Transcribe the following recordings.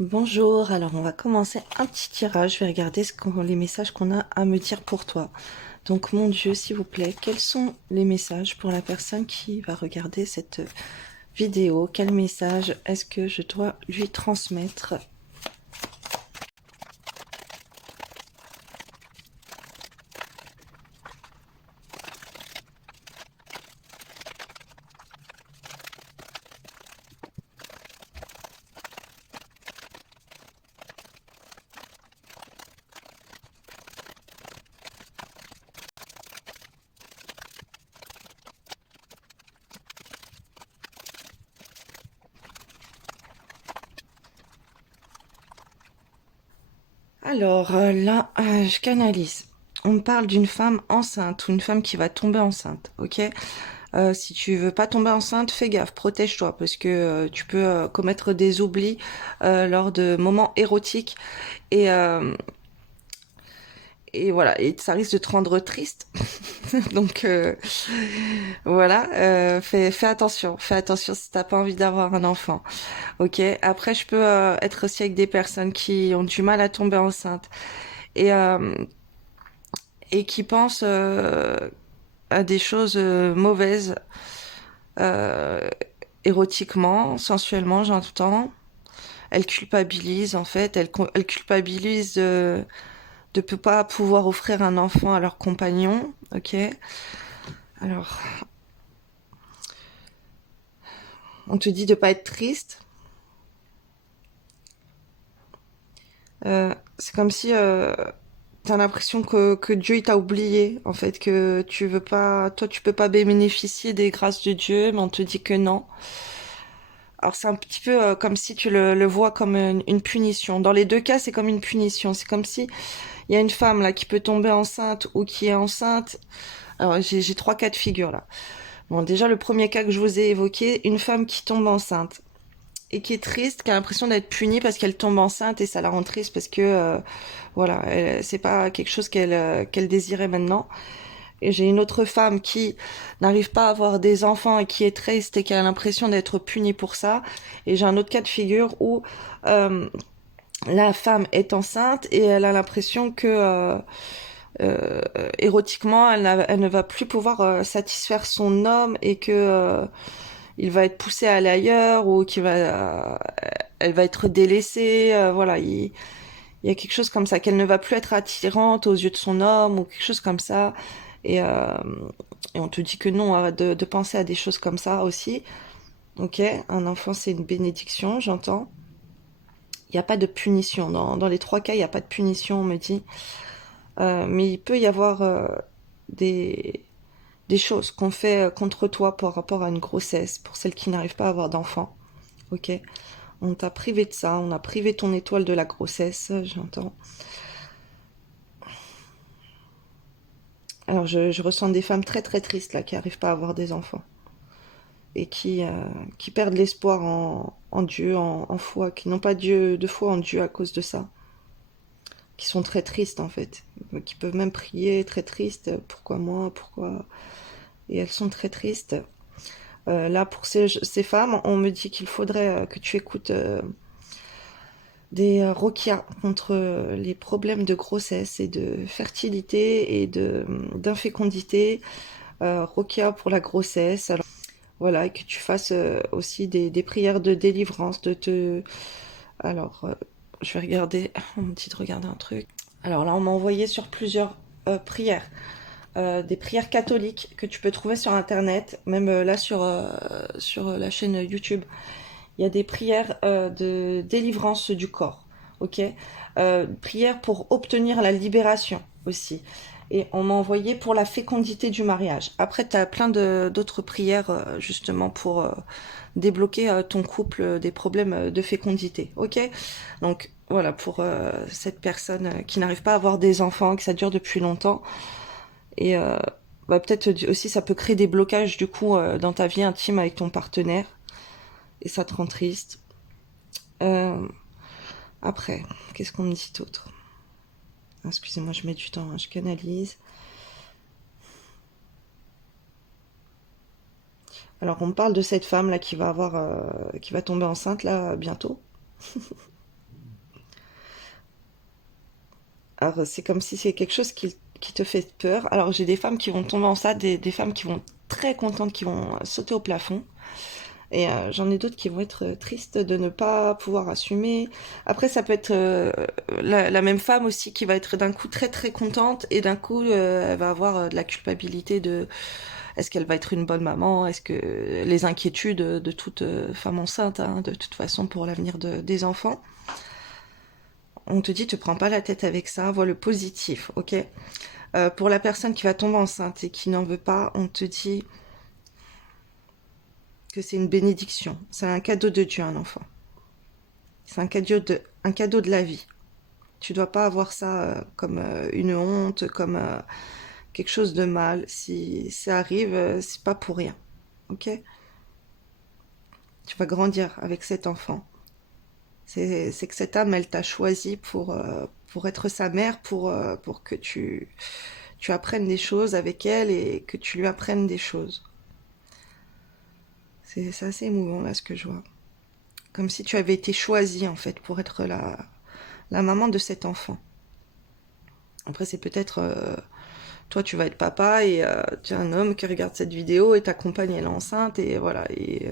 Bonjour, alors on va commencer un petit tirage, je vais regarder les messages qu'on a à me dire pour toi. Donc mon Dieu, s'il vous plaît, quels sont les messages pour la personne qui va regarder cette vidéo? Quel message est-ce que je dois lui transmettre? Alors là, je canalise. On me parle d'une femme enceinte ou une femme qui va tomber enceinte, ok? Si tu veux pas tomber enceinte, fais gaffe, protège-toi parce que tu peux commettre des oublis lors de moments érotiques et voilà, et ça risque de te rendre triste. Donc voilà, fais attention si t'as pas envie d'avoir un enfant. Ok. Après, je peux être aussi avec des personnes qui ont du mal à tomber enceinte et euh, et qui pensent à des choses mauvaises, euh, érotiquement, sensuellement, j'entends. Elles culpabilisent en fait, elles culpabilisent de ne pas pouvoir offrir un enfant à leur compagnon. Ok. Alors, on te dit de pas être triste. C'est comme si t'as l'impression que Dieu il t'a oublié, en fait, que tu veux pas, toi tu peux pas bénéficier des grâces de Dieu, mais on te dit que non. Alors c'est un petit peu comme si tu le vois comme une punition. Dans les deux cas, c'est comme une punition. C'est comme si il y a une femme là qui peut tomber enceinte ou qui est enceinte. Alors j'ai trois cas de figure là. Bon, déjà le premier cas que je vous ai évoqué, une femme qui tombe enceinte et qui est triste, qui a l'impression d'être punie parce qu'elle tombe enceinte et ça la rend triste parce que voilà, c'est pas quelque chose qu'elle désirait maintenant. Et j'ai une autre femme qui n'arrive pas à avoir des enfants et qui est triste et qui a l'impression d'être punie pour ça. Et j'ai un autre cas de figure où euh, la femme est enceinte et elle a l'impression que érotiquement, elle ne va plus pouvoir satisfaire son homme et que il va être poussé à aller ailleurs ou elle va être délaissée. Voilà, il y a quelque chose comme ça, qu'elle ne va plus être attirante aux yeux de son homme ou quelque chose comme ça. Et, euh, et on te dit que non, arrête de penser à des choses comme ça aussi. Ok, un enfant c'est une bénédiction, j'entends. Il n'y a pas de punition. Dans les trois cas, il n'y a pas de punition, on me dit. Mais il peut y avoir des, des choses qu'on fait contre toi par rapport à une grossesse, pour celles qui n'arrivent pas à avoir d'enfant. Ok, on t'a privé de ça, on a privé ton étoile de la grossesse, j'entends. Alors je ressens des femmes très très tristes là qui n'arrivent pas à avoir des enfants et qui perdent l'espoir en Dieu, en foi, qui n'ont pas Dieu, de foi en Dieu à cause de ça, qui sont très tristes en fait, qui peuvent même prier très tristes, pourquoi moi, pourquoi... Et elles sont très tristes. Là pour ces femmes, on me dit qu'il faudrait que tu écoutes des roquias contre les problèmes de grossesse et de fertilité et d'infécondité, roquia pour la grossesse. Alors, voilà, et que tu fasses aussi des prières de délivrance, Alors, je vais regarder, on me dit de regarder un truc. Alors là, on m'a envoyé sur plusieurs prières. Des prières catholiques que tu peux trouver sur internet, même là sur la chaîne YouTube. Il y a des prières de délivrance du corps, ok. Prières pour obtenir la libération aussi. Et on m'a envoyé pour la fécondité du mariage. Après, tu as plein d'autres prières justement pour débloquer ton couple des problèmes de fécondité, ok. Donc voilà, pour cette personne qui n'arrive pas à avoir des enfants, que ça dure depuis longtemps. Et bah, peut-être aussi ça peut créer des blocages du coup dans ta vie intime avec ton partenaire. Et ça te rend triste. Euh, Après, qu'est-ce qu'on me dit d'autre? Excusez-moi, je mets du temps, hein, je canalise. Alors, on me parle de cette femme là qui va tomber enceinte là bientôt. Alors, c'est comme si c'est quelque chose qui te fait peur. Alors, j'ai des femmes qui vont tomber enceinte, des femmes qui vont très contentes, qui vont sauter au plafond. Et j'en ai d'autres qui vont être tristes de ne pas pouvoir assumer. Après, ça peut être la même femme aussi qui va être d'un coup très très contente et d'un coup elle va avoir de la culpabilité de est-ce qu'elle va être une bonne maman, est-ce que les inquiétudes de toute femme enceinte, hein, de toute façon pour l'avenir des enfants. On te dit, te prends pas la tête avec ça, vois le positif, ok. Pour la personne qui va tomber enceinte et qui n'en veut pas, on te dit que c'est une bénédiction, c'est un cadeau de Dieu, un enfant. C'est un cadeau de la vie. Tu dois pas avoir ça comme une honte, comme quelque chose de mal. Si ça arrive, c'est pas pour rien, ok. Tu vas grandir avec cet enfant. C'est que cette âme, elle t'a choisi pour être sa mère, pour que tu apprennes des choses avec elle et que tu lui apprennes des choses. C'est assez émouvant là ce que je vois. Comme si tu avais été choisie en fait pour être la maman de cet enfant. Après c'est peut-être toi tu vas être papa et tu as un homme qui regarde cette vidéo et ta compagne elle est enceinte et voilà et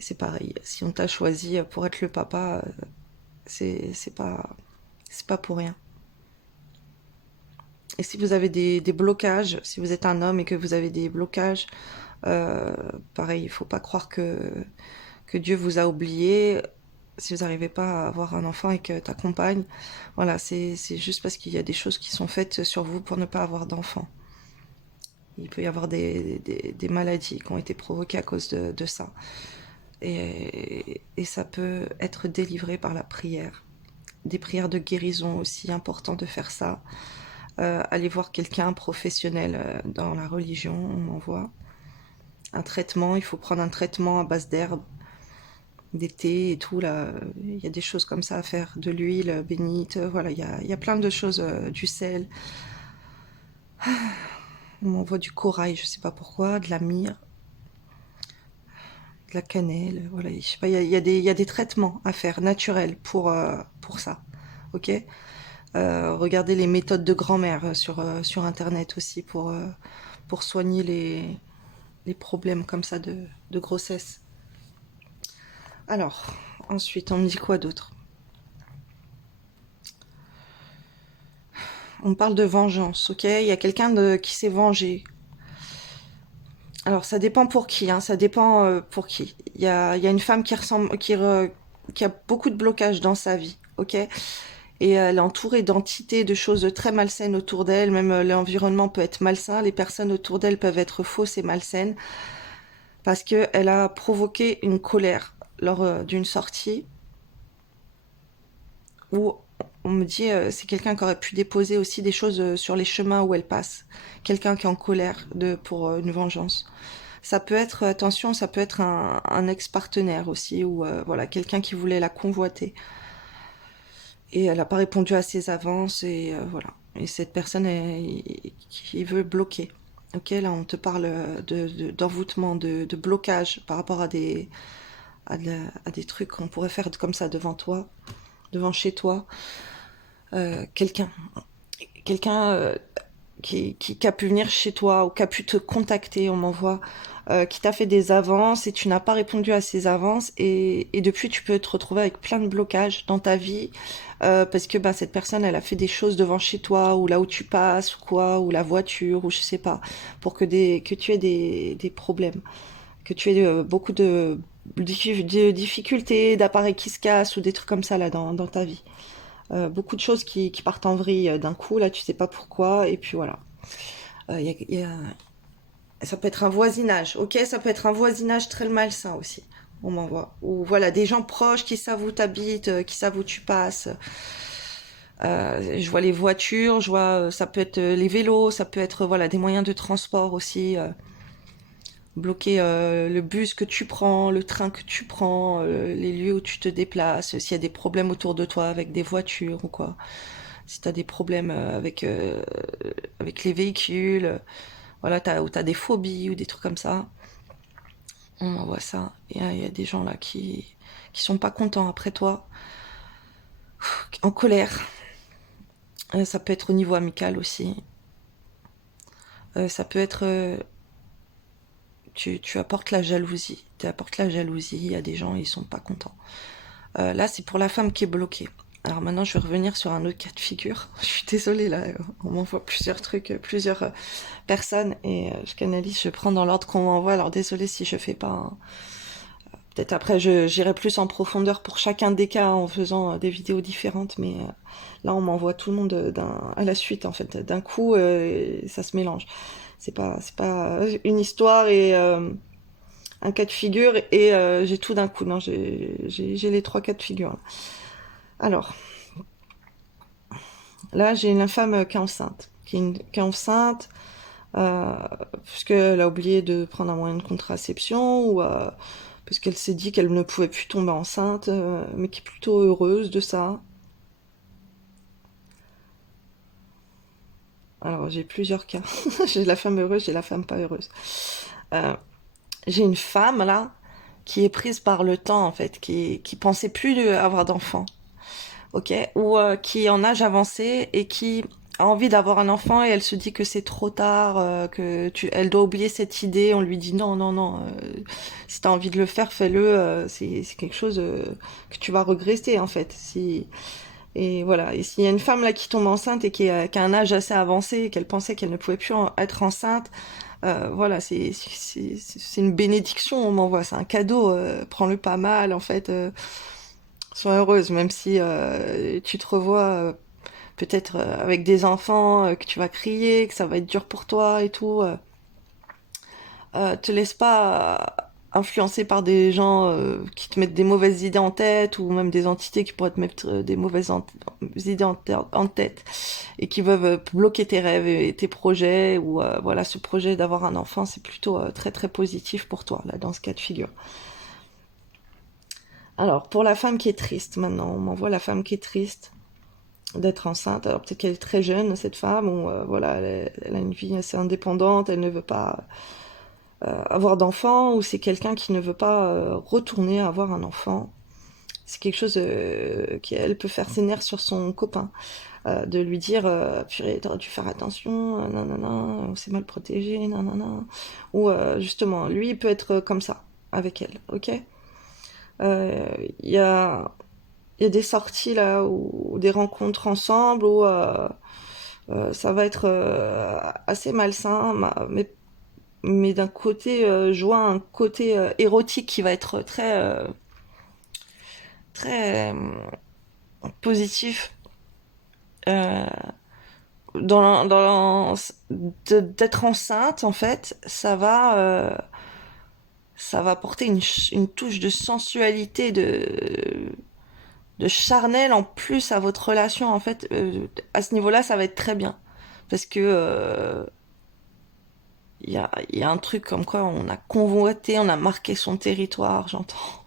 c'est pareil. Si on t'a choisi pour être le papa, c'est pas pour rien. Et si vous avez des blocages, si vous êtes un homme et que vous avez des blocages, euh, pareil, il faut pas croire que Dieu vous a oublié. Si vous n'arrivez pas à avoir un enfant avec ta compagne, voilà, c'est juste parce qu'il y a des choses qui sont faites sur vous pour ne pas avoir d'enfant. Il peut y avoir des maladies qui ont été provoquées à cause de ça. Et ça peut être délivré par la prière. Des prières de guérison aussi, important de faire ça. Aller voir quelqu'un professionnel dans la religion, on envoie un traitement, il faut prendre un traitement à base d'herbes, des thés et tout, là, il y a des choses comme ça à faire, de l'huile bénite, voilà, il y a plein de choses, du sel, on m'envoie du corail, je sais pas pourquoi, de la myrrhe, de la cannelle, voilà, je sais pas, il y a des traitements à faire naturels pour ça, ok. Regardez les méthodes de grand-mère sur internet aussi pour soigner les problèmes comme ça de grossesse. Alors, ensuite, on me dit quoi d'autre? On parle de vengeance, ok. Il y a quelqu'un qui s'est vengé. Alors, ça dépend pour qui, hein, ça dépend pour qui. Il y a une femme qui a beaucoup de blocages dans sa vie, ok. Et elle est entourée d'entités, de choses très malsaines autour d'elle. Même l'environnement peut être malsain. Les personnes autour d'elle peuvent être fausses et malsaines. Parce qu'elle a provoqué une colère lors d'une sortie où on me dit c'est quelqu'un qui aurait pu déposer aussi des choses sur les chemins où elle passe. Quelqu'un qui est en colère pour une vengeance. Ça peut être, attention, ça peut être un ex-partenaire aussi, ou voilà, quelqu'un qui voulait la convoiter. Et elle n'a pas répondu à ses avances, et voilà. Et cette personne qui veut bloquer. Ok, là on te parle d'envoûtement, de blocage par rapport à des trucs qu'on pourrait faire comme ça devant toi, devant chez toi. Quelqu'un quelqu'un qui a pu venir chez toi ou qui a pu te contacter, on m'envoie, qui t'a fait des avances et tu n'as pas répondu à ces avances et depuis tu peux te retrouver avec plein de blocages dans ta vie parce que bah, cette personne elle a fait des choses devant chez toi ou là où tu passes ou quoi ou la voiture ou je sais pas pour que tu aies des problèmes, que tu aies beaucoup de difficultés, d'appareils qui se cassent ou des trucs comme ça là dans ta vie. Beaucoup de choses qui partent en vrille d'un coup, là tu sais pas pourquoi, et puis voilà. Ça peut être un voisinage, ok. Ça peut être un voisinage très malsain aussi, on m'envoie. Ou voilà, des gens proches qui savent où t'habites, qui savent où tu passes. Je vois les voitures, je vois, ça peut être les vélos, ça peut être voilà des moyens de transport aussi. Bloquer le bus que tu prends, le train que tu prends, les lieux où tu te déplaces, s'il y a des problèmes autour de toi avec des voitures ou quoi. Si tu as des problèmes avec les véhicules, voilà, ou tu as des phobies ou des trucs comme ça, on envoie ça. Et il y a des gens là qui sont pas contents après toi, en colère. Ça peut être au niveau amical aussi. Ça peut être tu apportes la jalousie. Tu apportes la jalousie, il y a des gens, ils sont pas contents. Là, c'est pour la femme qui est bloquée. Alors maintenant, je vais revenir sur un autre cas de figure. Je suis désolée, là, on m'envoie plusieurs trucs, plusieurs personnes, et je canalise, je prends dans l'ordre qu'on m'envoie. Alors désolée si je fais pas peut-être après, j'irai plus en profondeur pour chacun des cas en faisant des vidéos différentes, mais là, on m'envoie tout le monde à la suite, en fait. D'un coup, ça se mélange. C'est pas une histoire et un cas de figure et j'ai tout d'un coup. Non, j'ai les trois cas de figure. Alors, là, j'ai une femme qui est enceinte. Qui est enceinte parce qu'elle a oublié de prendre un moyen de contraception ou parce qu'elle s'est dit qu'elle ne pouvait plus tomber enceinte, mais qui est plutôt heureuse de ça. Alors, j'ai plusieurs cas. J'ai la femme heureuse, j'ai la femme pas heureuse. Euh, j'ai une femme, là, qui est prise par le temps, en fait, qui pensait plus avoir d'enfant, ok, ou qui est en âge avancé et qui a envie d'avoir un enfant et elle se dit que c'est trop tard, elle doit oublier cette idée. On lui dit non, non, non, si t'as envie de le faire, fais-le. C'est quelque chose que tu vas regretter en fait. Si et voilà. Et s'il y a une femme là qui tombe enceinte et qui a un âge assez avancé et qu'elle pensait qu'elle ne pouvait plus être enceinte, voilà, c'est une bénédiction. On m'envoie, c'est un cadeau. Prends-le pas mal en fait. Sois heureuse, même si tu te revois peut-être avec des enfants, que tu vas crier, que ça va être dur pour toi et tout. Te laisse pas influencer par des gens qui te mettent des mauvaises idées en tête ou même des entités qui pourraient te mettre des mauvaises idées en tête et qui peuvent bloquer tes rêves et tes projets ou voilà, ce projet d'avoir un enfant, c'est plutôt très très positif pour toi là dans ce cas de figure. Alors pour la femme qui est triste maintenant, on m'envoie la femme qui est triste d'être enceinte. Alors peut-être qu'elle est très jeune cette femme ou voilà, elle a une vie assez indépendante, elle ne veut pas avoir d'enfant ou c'est quelqu'un qui ne veut pas retourner avoir un enfant. C'est quelque chose qui elle peut faire ses nerfs sur son copain, de lui dire purée t'aurais dû faire attention, nanana, on s'est mal protégé, nanana. Ou justement lui il peut être comme ça avec elle, ok. Il y a des sorties là ou des rencontres ensemble où ça va être assez malsain, mais d'un côté, je vois un côté érotique qui va être très, très positif. Euh, d'être enceinte, en fait, ça va apporter une touche de sensualité, de charnel en plus à votre relation. En fait, à ce niveau-là, ça va être très bien. Parce que il y a un truc comme quoi on a convoité, on a marqué son territoire, j'entends.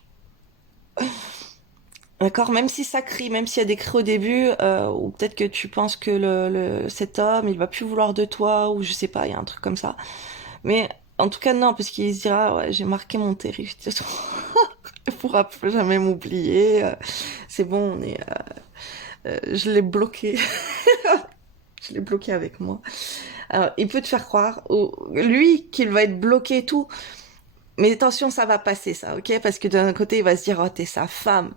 D'accord, même si ça crie, même s'il y a des cris au début, ou peut-être que tu penses que cet homme, il va plus vouloir de toi, ou je sais pas, il y a un truc comme ça. Mais en tout cas, non, parce qu'il se dira, ouais, j'ai marqué mon territoire. Il pourra plus jamais m'oublier. C'est bon, je l'ai bloqué. Je l'ai bloqué avec moi. Alors, il peut te faire croire, lui, qu'il va être bloqué et tout. Mais attention, ça va passer, ça, ok? Parce que d'un côté, il va se dire, oh, t'es sa femme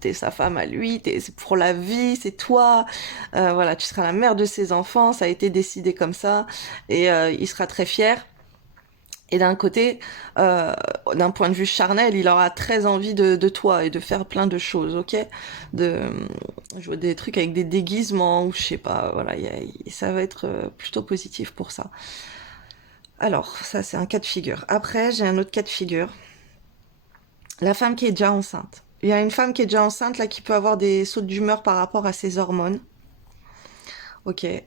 à lui, c'est pour la vie, c'est toi. Voilà, tu seras la mère de ses enfants, ça a été décidé comme ça. Et il sera très fier. Et d'un côté, euh, d'un point de vue charnel, il aura très envie de toi et de faire plein de choses, ok? De jouer des trucs avec des déguisements ou je sais pas, voilà, ça va être plutôt positif pour ça. Alors, ça c'est un cas de figure. Après, j'ai un autre cas de figure. La femme qui est déjà enceinte. Il y a une femme qui est déjà enceinte là qui peut avoir des sautes d'humeur par rapport à ses hormones. Ok. Fais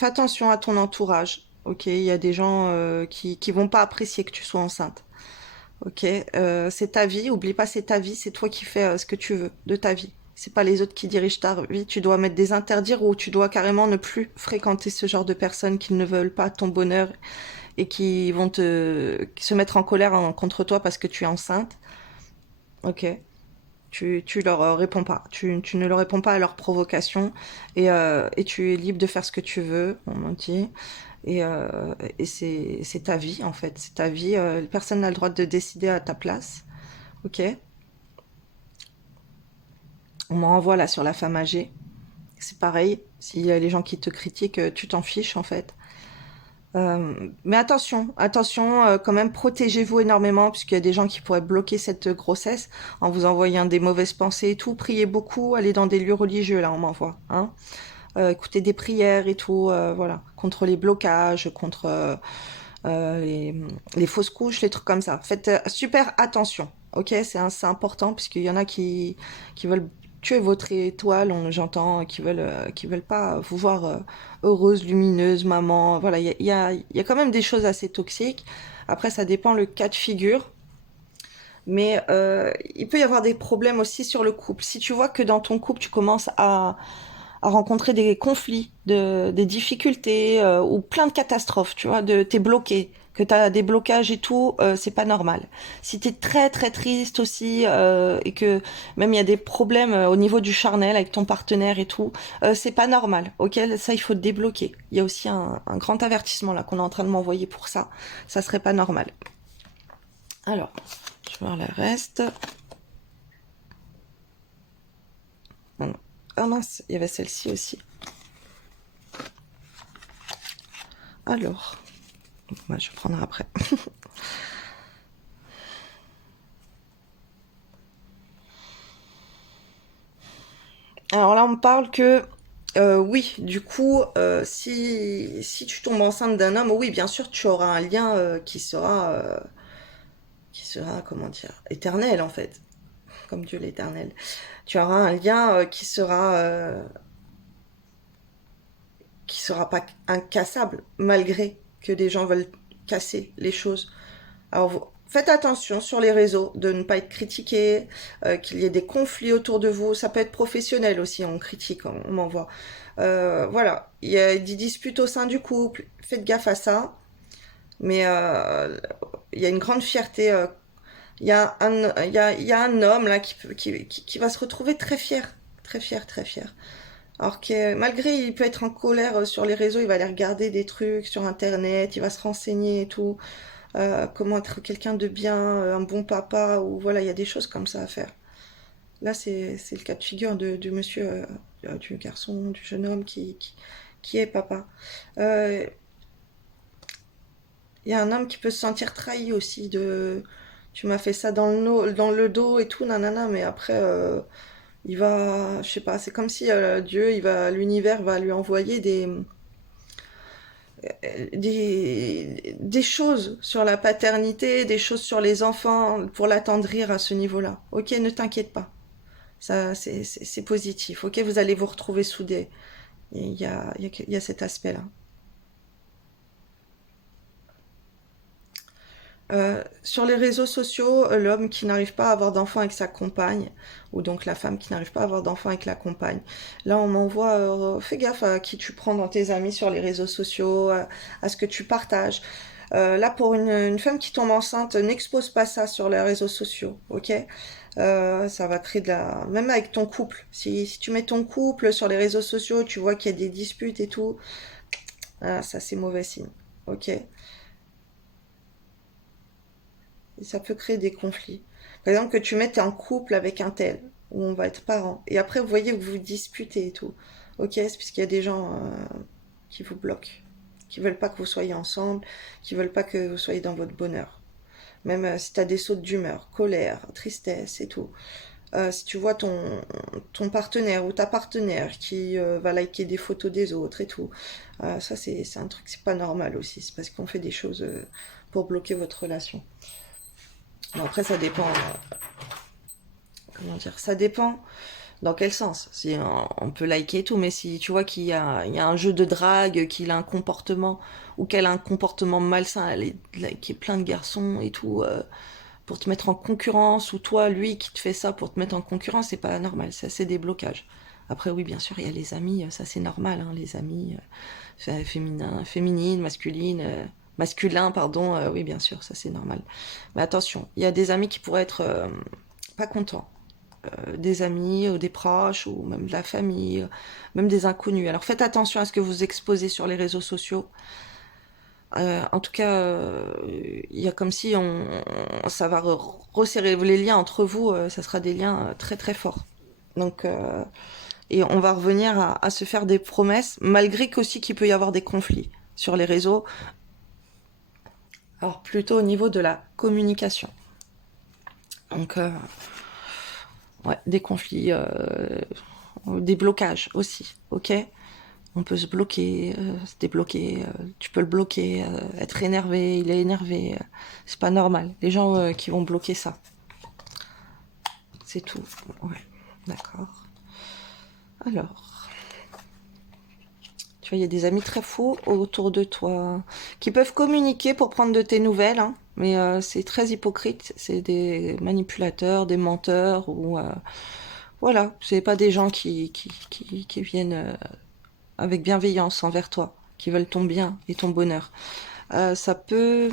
attention à ton entourage. Ok. Il y a des gens qui vont pas apprécier que tu sois enceinte. Ok. C'est ta vie. Oublie pas, c'est ta vie. C'est toi qui fais ce que tu veux de ta vie. C'est pas les autres qui dirigent ta vie. Tu dois mettre des interdits ou tu dois carrément ne plus fréquenter ce genre de personnes qui ne veulent pas ton bonheur et qui vont se mettre en colère contre toi parce que tu es enceinte. Ok. Tu leur réponds pas. Tu ne leur réponds pas à leurs provocations et tu es libre de faire ce que tu veux, on m'a dit. Et c'est ta vie, en fait. C'est ta vie. Personne n'a le droit de décider à ta place. Ok? On me renvoie là sur la femme âgée. C'est pareil. S'il y a les gens qui te critiquent, tu t'en fiches, en fait. Mais attention, attention, quand même, protégez-vous énormément, puisqu'il y a des gens qui pourraient bloquer cette grossesse en vous envoyant des mauvaises pensées et tout. Priez beaucoup, allez dans des lieux religieux, là, on m'envoie. Hein. Écoutez des prières et tout, voilà, contre les blocages, contre les fausses couches, les trucs comme ça. Faites super attention, ok? C'est important, puisqu'il y en a qui veulent tuer votre étoile, j'entends, qui veulent pas vous voir heureuse, lumineuse, maman. Voilà, il y a quand même des choses assez toxiques. Après, ça dépend le cas de figure. Mais il peut y avoir des problèmes aussi sur le couple. Si tu vois que dans ton couple, tu commences à rencontrer des conflits, des difficultés ou plein de catastrophes, tu vois, t'es bloqué, que t'as des blocages et tout, c'est pas normal. Si t'es très très triste aussi et que même il y a des problèmes au niveau du charnel avec ton partenaire et tout, c'est pas normal. Ok, ça il faut te débloquer. Il y a aussi un grand avertissement là qu'on est en train de m'envoyer pour ça. Ça serait pas normal. Alors, je vais voir le reste. Ah mince, il y avait celle-ci aussi. Alors, ouais, je prendrai après. Alors là, on me parle que oui, du coup, si tu tombes enceinte d'un homme, oui, bien sûr, tu auras un lien qui sera, comment dire, éternel en fait, comme Dieu l'éternel. Tu auras un lien qui sera pas incassable, malgré que des gens veulent casser les choses. Alors, faites attention sur les réseaux de ne pas être critiqué, qu'il y ait des conflits autour de vous. Ça peut être professionnel aussi, on critique, on m'envoie. Voilà, il y a des disputes au sein du couple. Faites gaffe à ça. Mais il y a une grande fierté. Il y a un homme là qui va se retrouver très fier, très fier, très fier. Alors que malgré il peut être en colère sur les réseaux, il va aller regarder des trucs sur internet, il va se renseigner et tout. Comment être quelqu'un de bien, un bon papa, ou voilà, il y a des choses comme ça à faire. Là, c'est le cas de figure du monsieur, du garçon, du jeune homme qui est papa. Euh, Il y a un homme qui peut se sentir trahi aussi de tu m'as fait ça dans le dos et tout, nanana, mais après, il va, je sais pas, c'est comme si l'univers va lui envoyer des choses sur la paternité, des choses sur les enfants pour l'attendrir à ce niveau-là. Ok, ne t'inquiète pas. Ça, c'est positif. Ok, vous allez vous retrouver soudés. Il y a cet aspect-là. Sur les réseaux sociaux, l'homme qui n'arrive pas à avoir d'enfant avec sa compagne, ou donc la femme qui n'arrive pas à avoir d'enfant avec la compagne. Là, on m'envoie, fais gaffe à qui tu prends dans tes amis sur les réseaux sociaux, à ce que tu partages. Là, pour une femme qui tombe enceinte, n'expose pas ça sur les réseaux sociaux, ok? Ça va créer de la... Même avec ton couple. Si tu mets ton couple sur les réseaux sociaux, tu vois qu'il y a des disputes et tout, ça c'est mauvais signe, ok? Et ça peut créer des conflits. Par exemple, que tu mettes en couple avec un tel, où on va être parents. Et après, vous voyez que vous vous disputez et tout. Ok, c'est puisqu'il y a des gens qui vous bloquent, qui veulent pas que vous soyez ensemble, qui veulent pas que vous soyez dans votre bonheur. Même si tu as des sautes d'humeur, colère, tristesse et tout. Si tu vois ton partenaire ou ta partenaire qui va liker des photos des autres et tout, ça c'est un truc, c'est pas normal aussi. C'est parce qu'on fait des choses pour bloquer votre relation. Bon, après, ça dépend. Comment dire? Ça dépend dans quel sens. Si on peut liker et tout, mais si tu vois il y a un jeu de drague, qu'il a un comportement ou qu'elle a un comportement malsain, elle est liker plein de garçons et tout pour te mettre en concurrence, ou toi, lui, qui te fait ça pour te mettre en concurrence, c'est pas normal. Ça, c'est des blocages. Après, oui, bien sûr, il y a les amis, ça c'est normal, hein, les amis féminines, masculines. Masculin, pardon, oui, bien sûr, ça c'est normal. Mais attention, il y a des amis qui pourraient être pas contents. des amis ou des proches ou même de la famille, même des inconnus. Alors faites attention à ce que vous exposez sur les réseaux sociaux. En tout cas, il y a comme si ça va resserrer les liens entre vous, ça sera des liens très très forts. Donc, et on va revenir à se faire des promesses, malgré qu'aussi qu'il peut y avoir des conflits sur les réseaux. Alors plutôt au niveau de la communication. Donc, ouais, des conflits, des blocages aussi, ok? On peut se bloquer, se débloquer, tu peux le bloquer, être énervé, il est énervé, c'est pas normal. Les gens qui vont bloquer ça, c'est tout. Ouais, d'accord. Alors, tu vois, il y a des amis très faux autour de toi qui peuvent communiquer pour prendre de tes nouvelles, hein, mais c'est très hypocrite. C'est des manipulateurs, des menteurs ou voilà, c'est pas des gens qui viennent avec bienveillance envers toi, qui veulent ton bien et ton bonheur. Ça peut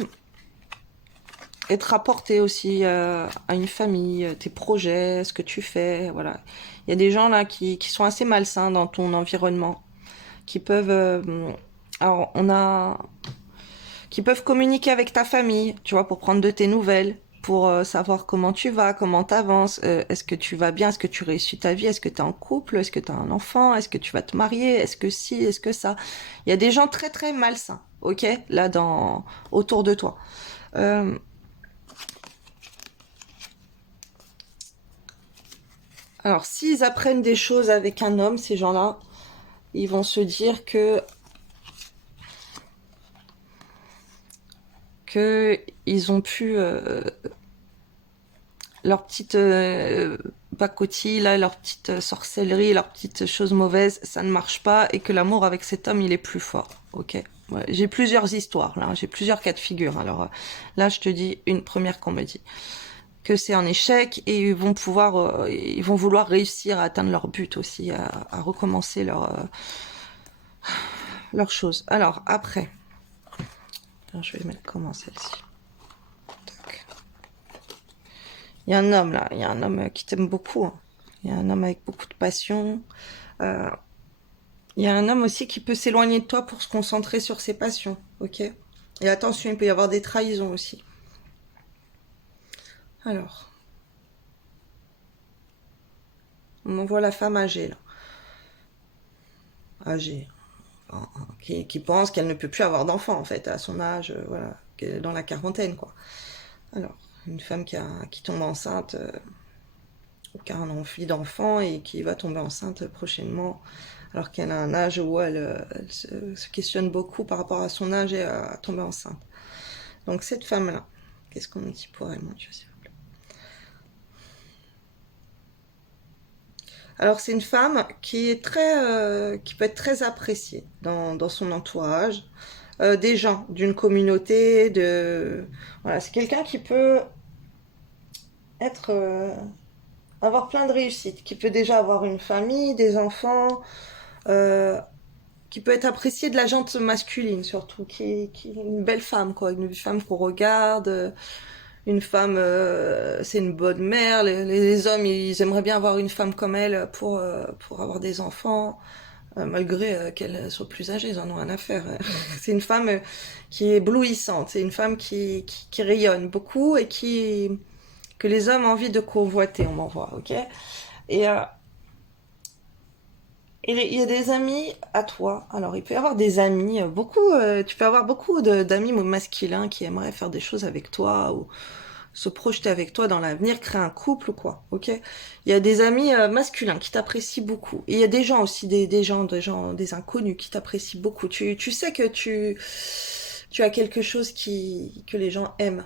être rapporté aussi à une famille, tes projets, ce que tu fais, voilà. Il y a des gens là qui sont assez malsains dans ton environnement, qui peuvent, alors on a, qui peuvent communiquer avec ta famille, tu vois, pour prendre de tes nouvelles, pour savoir comment tu vas, comment t'avances, est-ce que tu vas bien, est-ce que tu réussis ta vie, est-ce que tu es en couple, est-ce que tu as un enfant, est-ce que tu vas te marier, est-ce que si, est-ce que ça. Il y a des gens très très malsains, ok, là autour de toi. Euh, alors s'ils apprennent des choses avec un homme, ces gens-là, ils vont se dire que ils ont pu leur petite pacotille, là, leur petite sorcellerie, leur petite chose mauvaise, ça ne marche pas et que l'amour avec cet homme, il est plus fort. Ok. Ouais, j'ai plusieurs histoires, là, j'ai plusieurs cas de figure. Alors là, je te dis une première qu'on me dit que c'est un échec et ils vont vouloir réussir à atteindre leur but aussi, à recommencer leur chose. Alors après, alors, je vais mettre comment celle-ci. Il y a un homme là, il y a un homme qui t'aime beaucoup, hein. Il y a un homme avec beaucoup de passion. Euh, il y a un homme aussi qui peut s'éloigner de toi pour se concentrer sur ses passions, ok? Et attention, il peut y avoir des trahisons aussi. Alors, on envoie la femme âgée là, âgée, qui pense qu'elle ne peut plus avoir d'enfant en fait à son âge, voilà, qu'elle est dans la quarantaine quoi. Alors, une femme qui tombe enceinte, qui a un envie d'enfant et qui va tomber enceinte prochainement, alors qu'elle a un âge où elle se questionne beaucoup par rapport à son âge et à tomber enceinte. Donc cette femme-là, qu'est-ce qu'on dit pour elle, mon Dieu, s'il vous plaît? Alors c'est une femme qui peut être très appréciée dans son entourage, des gens, d'une communauté, voilà, c'est quelqu'un qui peut être, avoir plein de réussites, qui peut déjà avoir une famille, des enfants, euh, qui peut être appréciée de la gente masculine surtout, qui est une belle femme quoi, une femme qu'on regarde, une femme, c'est une bonne mère. Les hommes, ils aimeraient bien avoir une femme comme elle pour avoir des enfants, malgré qu'elle soit plus âgée, ils en ont rien à faire. C'est une femme qui est éblouissante, c'est une femme qui rayonne beaucoup et que les hommes ont envie de convoiter, on m'envoie, ok? Et il y a des amis à toi. Alors, il peut y avoir des amis, tu peux avoir beaucoup d'amis masculins qui aimeraient faire des choses avec toi ou se projeter avec toi dans l'avenir, créer un couple ou quoi, ok? Il y a des amis masculins qui t'apprécient beaucoup. Et il y a des gens aussi, des inconnus qui t'apprécient beaucoup. Tu sais que tu as quelque chose que les gens aiment.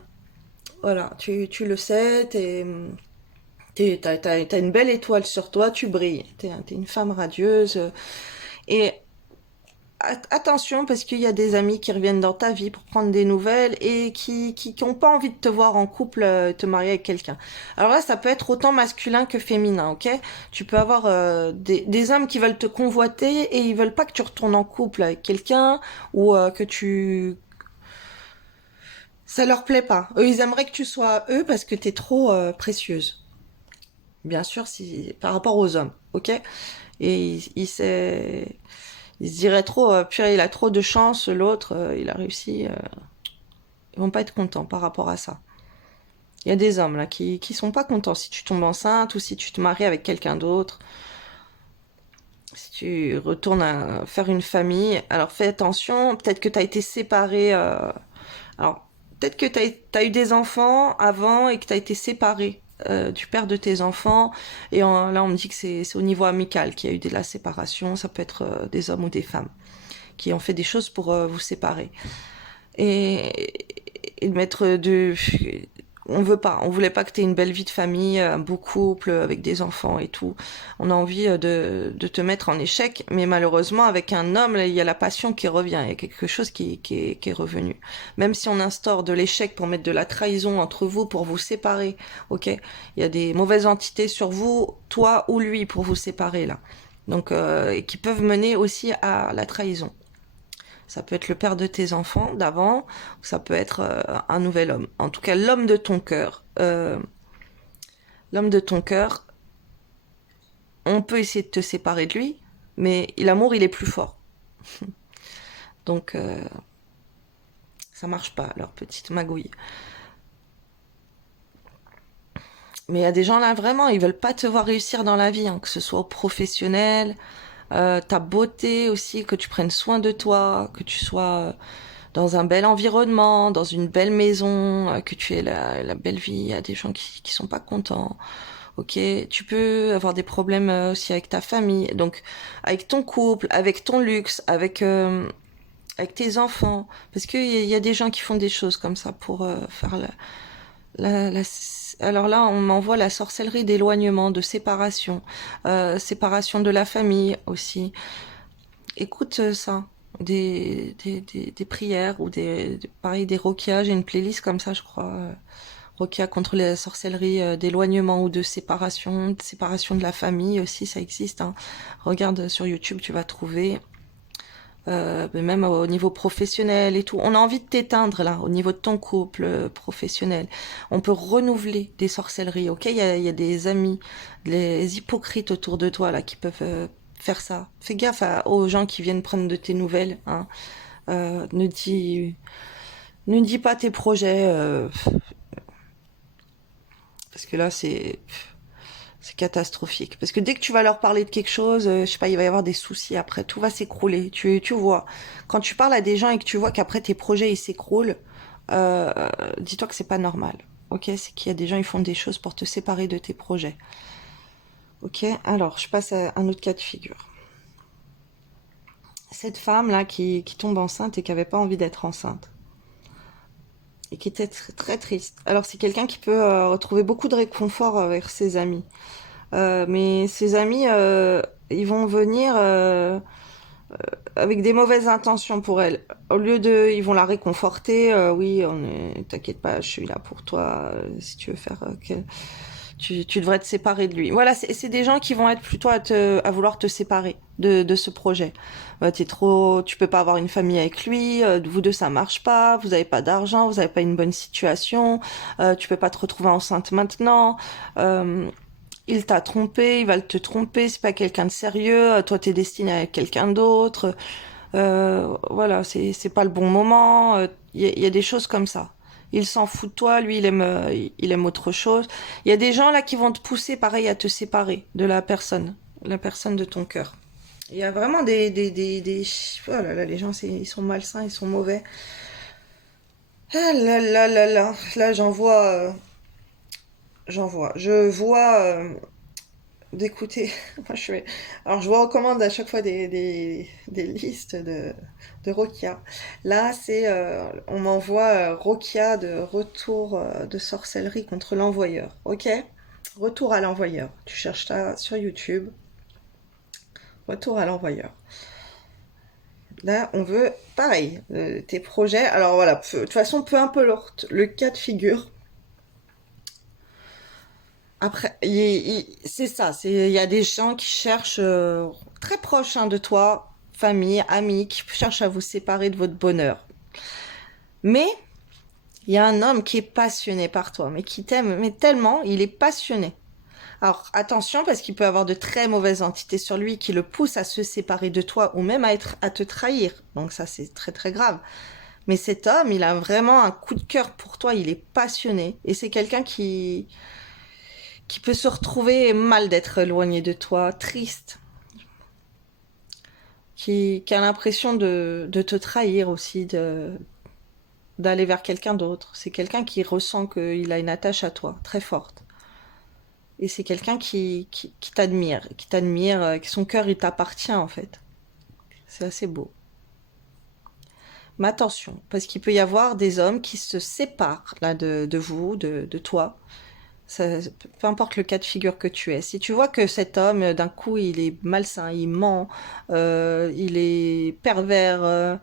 Voilà, tu le sais, t'as une belle étoile sur toi, tu brilles. T'es une femme radieuse. Et attention, parce qu'il y a des amis qui reviennent dans ta vie pour prendre des nouvelles et qui ont pas envie de te voir en couple, te marier avec quelqu'un. Alors là, ça peut être autant masculin que féminin, ok? Tu peux avoir des hommes qui veulent te convoiter et ils veulent pas que tu retournes en couple avec quelqu'un ou ça leur plaît pas. Eux, ils aimeraient que tu sois eux parce que t'es trop précieuse. Bien sûr, si, par rapport aux hommes, ok? Et il se dirait trop, purée, il a trop de chance, l'autre, il a réussi. Ils vont pas être contents par rapport à ça. Il y a des hommes là qui sont pas contents si tu tombes enceinte ou si tu te maries avec quelqu'un d'autre, si tu retournes à faire une famille. Alors fais attention, peut-être que tu as été séparé. Alors peut-être que tu as eu des enfants avant et que tu as été séparé du père de tes enfants. Et là on me dit que c'est au niveau amical qu'il y a eu de la séparation. Ça peut être des hommes ou des femmes qui ont fait des choses pour vous séparer. Et de mettre de on voulait pas que tu aies une belle vie de famille, un beau couple avec des enfants et tout. On a envie de te mettre en échec, mais malheureusement avec un homme, là, il y a la passion qui revient, il y a quelque chose qui est revenu. Même si on instaure de l'échec pour mettre de la trahison entre vous, pour vous séparer, ok? Il y a des mauvaises entités sur vous, toi ou lui, pour vous séparer là. Donc, et qui peuvent mener aussi à la trahison. Ça peut être le père de tes enfants d'avant, ou ça peut être un nouvel homme. En tout cas, l'homme de ton cœur. L'homme de ton cœur, on peut essayer de te séparer de lui, mais l'amour, il est plus fort. Donc, ça marche pas, leur petite magouille. Mais il y a des gens là, vraiment, ils veulent pas te voir réussir dans la vie, hein, que ce soit au professionnel, ta beauté aussi, que tu prennes soin de toi, que tu sois dans un bel environnement, dans une belle maison, que tu aies la belle vie. Il y a des gens qui sont pas contents. Ok, tu peux avoir des problèmes aussi avec ta famille, donc avec ton couple, avec ton luxe, avec tes enfants, parce qu'il y a des gens qui font des choses comme ça pour faire la, la- alors là, on m'envoie la sorcellerie d'éloignement, de séparation, séparation de la famille aussi. Écoute ça, des prières ou pareil, des roquias. J'ai une playlist comme ça, je crois. Roquia contre la sorcellerie d'éloignement ou de séparation de la famille aussi, ça existe. Hein. Regarde sur YouTube, tu vas trouver. Mais même au niveau professionnel et tout. On a envie de t'éteindre là, au niveau de ton couple professionnel. On peut renouveler des sorcelleries, ok? Il y a des amis, des hypocrites autour de toi là qui peuvent faire ça. Fais gaffe aux gens qui viennent prendre de tes nouvelles. Hein. Euh, ne dis, ne dis pas tes projets parce que là c'est catastrophique. Parce que dès que tu vas leur parler de quelque chose, je sais pas, il va y avoir des soucis après, tout va s'écrouler. Tu vois, quand tu parles à des gens et que tu vois qu'après tes projets ils s'écroulent, dis-toi que c'est pas normal. Ok, c'est qu'il y a des gens ils font des choses pour te séparer de tes projets. Ok, alors je passe à un autre cas de figure. Cette femme là qui tombe enceinte et qui avait pas envie d'être enceinte et qui était très triste. Alors c'est quelqu'un qui peut retrouver beaucoup de réconfort avec ses amis. Mais ses amis, ils vont venir avec des mauvaises intentions pour elle. Au lieu de, ils vont la réconforter. Oui, t'inquiète pas, je suis là pour toi. Si tu veux faire, tu devrais te séparer de lui. Voilà, c'est des gens qui vont être plutôt à vouloir te séparer de ce projet. Tu peux pas avoir une famille avec lui. Vous deux, ça marche pas. Vous avez pas d'argent. Vous avez pas une bonne situation. Tu peux pas te retrouver enceinte maintenant. Il t'a trompé, il va te tromper, c'est pas quelqu'un de sérieux, toi t'es destiné à quelqu'un d'autre, voilà, c'est pas le bon moment, y a des choses comme ça. Il s'en fout de toi, lui il aime autre chose. Il y a des gens là qui vont te pousser pareil à te séparer de la personne de ton cœur. Il y a vraiment oh là là, les gens ils sont malsains, ils sont mauvais. Ah là là là là, là je vois d'écouter. Moi, alors, je vous recommande à chaque fois des listes de Rokia. Là, on m'envoie Rokia de retour de sorcellerie contre l'envoyeur. Ok? Retour à l'envoyeur. Tu cherches ça sur YouTube. Retour à l'envoyeur. Là, on veut, pareil, tes projets. Alors voilà, de toute façon, peu importe le cas de figure. Après, c'est ça, il y a des gens qui cherchent très proches hein, de toi, famille, amis, qui cherchent à vous séparer de votre bonheur. Mais il y a un homme qui est passionné par toi, mais qui t'aime, mais tellement, il est passionné. Alors attention parce qu'il peut avoir de très mauvaises entités sur lui qui le poussent à se séparer de toi ou même à te trahir. Donc ça c'est très très grave. Mais cet homme, il a vraiment un coup de cœur pour toi, il est passionné et c'est quelqu'un qui peut se retrouver mal d'être éloigné de toi, triste, qui a l'impression de te trahir aussi, d'aller vers quelqu'un d'autre. C'est quelqu'un qui ressent qu'il a une attache à toi très forte. Et c'est quelqu'un qui t'admire, que son cœur il t'appartient en fait. C'est assez beau. Mais attention, parce qu'il peut y avoir des hommes qui se séparent là de vous, de toi. Ça, peu importe le cas de figure que tu es. Si tu vois que cet homme, d'un coup, il est malsain, il ment, il est pervers,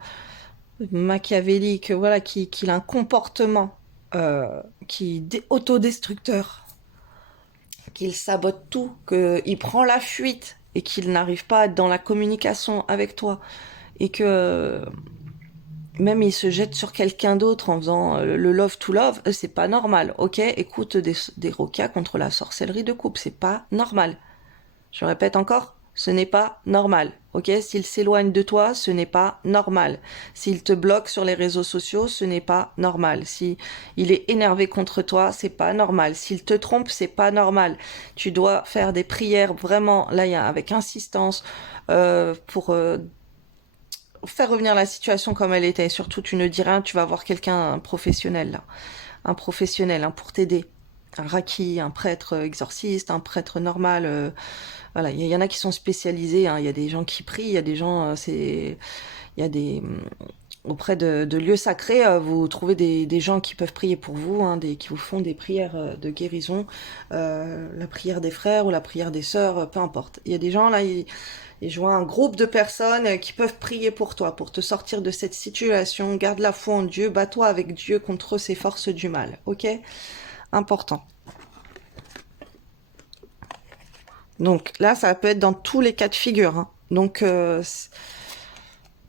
machiavélique, voilà, qu'il a un comportement autodestructeur, qu'il sabote tout, qu'il prend la fuite et qu'il n'arrive pas à être dans la communication avec toi et que même il se jette sur quelqu'un d'autre en faisant le love to love, c'est pas normal. Ok, écoute des Rokia contre la sorcellerie de coupe, c'est pas normal. Je répète encore, ce n'est pas normal. Ok, s'il s'éloigne de toi, ce n'est pas normal. S'il te bloque sur les réseaux sociaux, ce n'est pas normal. Si il est énervé contre toi, c'est pas normal. S'il te trompe, c'est pas normal. Tu dois faire des prières vraiment là, avec insistance pour faire revenir la situation comme elle était. Surtout, tu ne dis rien, tu vas voir quelqu'un, un professionnel là, un professionnel pour t'aider. Un raki, un prêtre exorciste, un prêtre normal. Voilà, il y en a qui sont spécialisés. Il y a des gens qui prient, il y a des gens, il y a des auprès de lieux sacrés, vous trouvez des gens qui peuvent prier pour vous, qui vous font des prières de guérison, la prière des frères ou la prière des sœurs, peu importe. Il y a des gens là, ils joignent un groupe de personnes qui peuvent prier pour toi, pour te sortir de cette situation. Garde la foi en Dieu, bats-toi avec Dieu contre ces forces du mal, ok? Important. Donc là, ça peut être dans tous les cas de figure. Donc,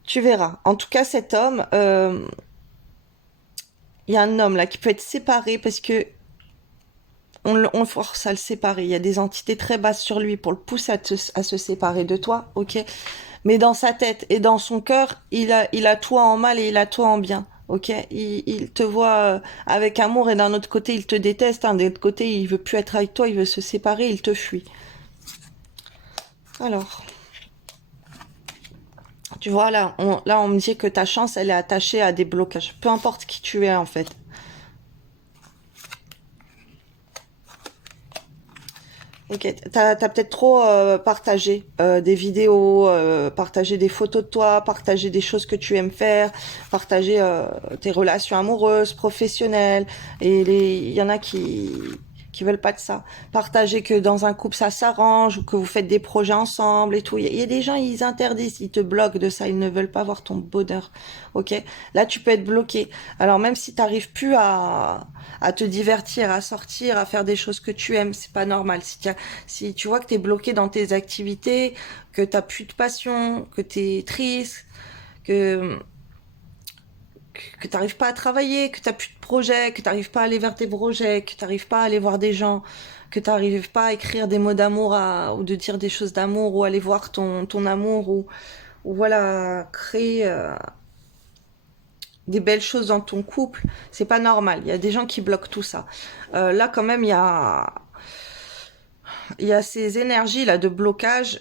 tu verras. En tout cas, cet homme, il y a un homme là qui peut être séparé parce que on force à le séparer. Il y a des entités très basses sur lui pour le pousser à se séparer de toi, ok? Mais dans sa tête et dans son cœur, il a toi en mal et il a toi en bien. Ok, il te voit avec amour et d'un autre côté il te déteste, d'un autre côté il veut plus être avec toi, il veut se séparer, il te fuit. Alors, tu vois là, on me dit que ta chance elle est attachée à des blocages, peu importe qui tu es en fait. Ok, t'as peut-être trop partagé des vidéos, partagé des photos de toi, partagé des choses que tu aimes faire, partagé tes relations amoureuses, professionnelles, et il y en a qui veulent pas de ça. Partager que dans un couple ça s'arrange ou que vous faites des projets ensemble et tout. Il y a des gens ils interdisent, ils te bloquent de ça, ils ne veulent pas voir ton bonheur. Ok, là tu peux être bloqué. Alors même si t'arrives plus à te divertir, à sortir, à faire des choses que tu aimes, c'est pas normal. Si tu vois que t'es bloqué dans tes activités, que t'as plus de passion, que t'es triste, que t'arrives pas à travailler, que t'as plus de projets, que t'arrives pas à aller vers tes projets, que t'arrives pas à aller voir des gens, que t'arrives pas à écrire des mots d'amour ou de dire des choses d'amour ou aller voir ton amour ou voilà, créer des belles choses dans ton couple, c'est pas normal. Il y a des gens qui bloquent tout ça. Là, quand même, il y a ces énergies là de blocage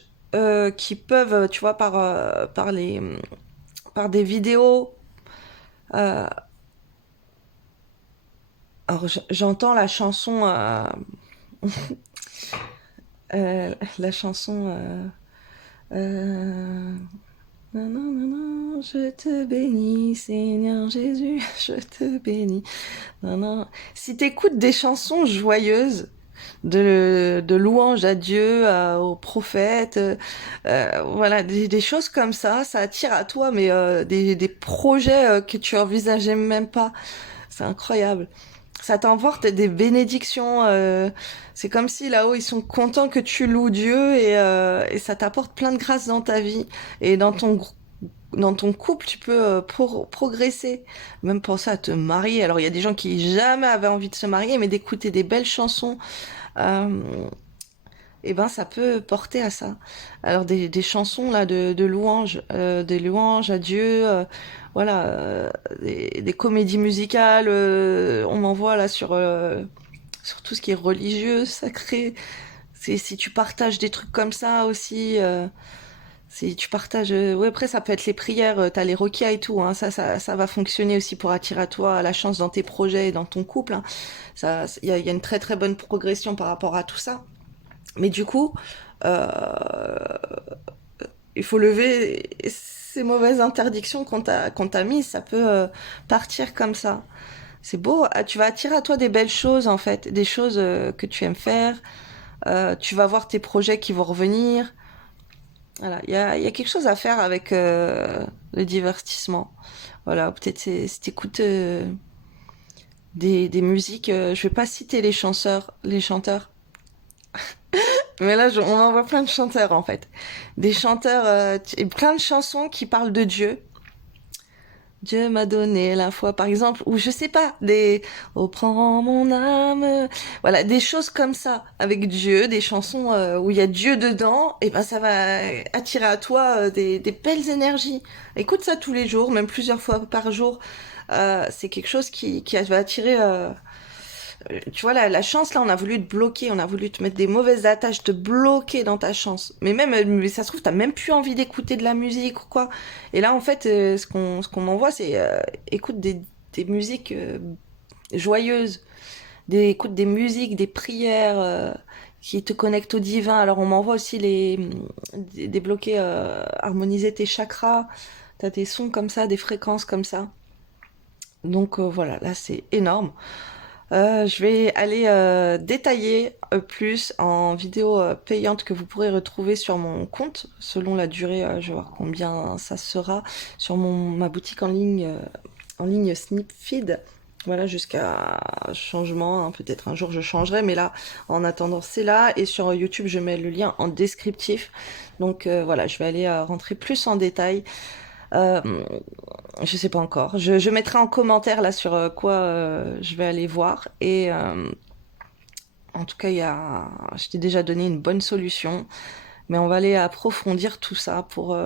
qui peuvent, tu vois, par des vidéos. Euh, alors j'entends la chanson, la chanson. Euh, non, non, non, non, je te bénis, Seigneur Jésus, je te bénis. Non, non. Si t'écoutes des chansons joyeuses, de louange à Dieu, aux prophètes, voilà, des choses comme ça attire à toi, mais des projets que tu envisageais même pas. C'est incroyable. Ça t'emporte des bénédictions. C'est comme si là-haut ils sont contents que tu loues Dieu et ça t'apporte plein de grâce dans ta vie et dans ton couple, tu peux progresser, même penser à te marier. Alors il y a des gens qui jamais avaient envie de se marier, mais d'écouter des belles chansons, euh, et ben ça peut porter à ça. Alors des chansons là de louanges, des louanges à Dieu, voilà, des comédies musicales, on m'envoie là sur tout ce qui est religieux, sacré. C'est si tu partages des trucs comme ça aussi. Si tu partages, ouais, après ça peut être les prières, t'as les requis et tout, hein, ça va fonctionner aussi pour attirer à toi la chance dans tes projets et dans ton couple. Hein. Ça, il y a une très très bonne progression par rapport à tout ça. Mais du coup, euh, il faut lever ces mauvaises interdictions qu'on t'a mises. Ça peut partir comme ça. C'est beau. Ah, tu vas attirer à toi des belles choses en fait, des choses que tu aimes faire. Tu vas voir tes projets qui vont revenir. Voilà, il y a quelque chose à faire avec le divertissement. Voilà, peut-être si t'écoutes des musiques, je vais pas citer les chanteurs, mais là on en voit plein de chanteurs en fait, des chanteurs et plein de chansons qui parlent de Dieu. Dieu m'a donné la foi, par exemple, ou je sais pas, des oh prends mon âme, voilà, des choses comme ça avec Dieu, des chansons où il y a Dieu dedans, et ben ça va attirer à toi des belles énergies. Écoute ça tous les jours, même plusieurs fois par jour. C'est quelque chose qui va attirer tu vois, la chance, là, on a voulu te bloquer, on a voulu te mettre des mauvaises attaches, te bloquer dans ta chance. Mais même, ça se trouve, t'as même plus envie d'écouter de la musique ou quoi. Et là, en fait, ce qu'on m'envoie, c'est écoute des musiques joyeuses, écoute des musiques, des prières qui te connectent au divin. Alors, on m'envoie aussi débloquer, harmoniser tes chakras. T'as des sons comme ça, des fréquences comme ça. Donc voilà, là, c'est énorme. Je vais aller détailler plus en vidéo payante que vous pourrez retrouver sur mon compte, selon la durée, je vais voir combien ça sera, sur ma boutique en ligne Snipfeed. Voilà, jusqu'à changement, hein, peut-être un jour je changerai, mais là, en attendant, c'est là. Et sur YouTube, je mets le lien en descriptif. Donc voilà, je vais aller rentrer plus en détail. Euh, je sais pas encore. Je mettrai en commentaire là sur quoi je vais aller voir. Et en tout cas, je t'ai déjà donné une bonne solution. Mais on va aller approfondir tout ça pour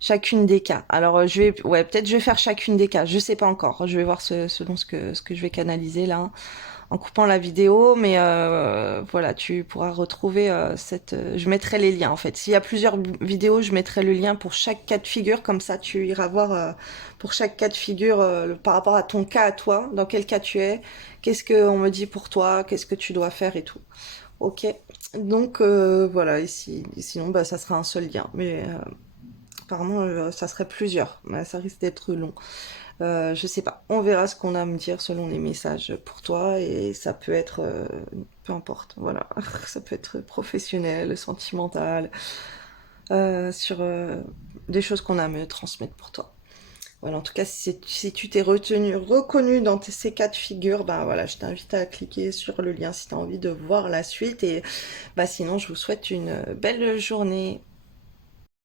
chacune des cas. Alors ouais, peut-être je vais faire chacune des cas. Je sais pas encore. Je vais voir selon ce que je vais canaliser là en coupant la vidéo, mais voilà, tu pourras retrouver je mettrai les liens en fait. S'il y a plusieurs vidéos, je mettrai le lien pour chaque cas de figure, comme ça tu iras voir pour chaque cas de figure par rapport à ton cas à toi, dans quel cas tu es, qu'est-ce qu'on me dit pour toi, qu'est-ce que tu dois faire et tout. Ok, donc voilà, sinon bah, ça sera un seul lien, mais apparemment ça serait plusieurs, mais ça risque d'être long. Je sais pas. On verra ce qu'on a à me dire selon les messages pour toi et ça peut être peu importe. Voilà, ça peut être professionnel, sentimental, sur des choses qu'on a à me transmettre pour toi. Voilà, en tout cas, si tu t'es reconnu dans ces cas de figure, ben voilà, je t'invite à cliquer sur le lien si tu as envie de voir la suite. Et bah sinon, je vous souhaite une belle journée.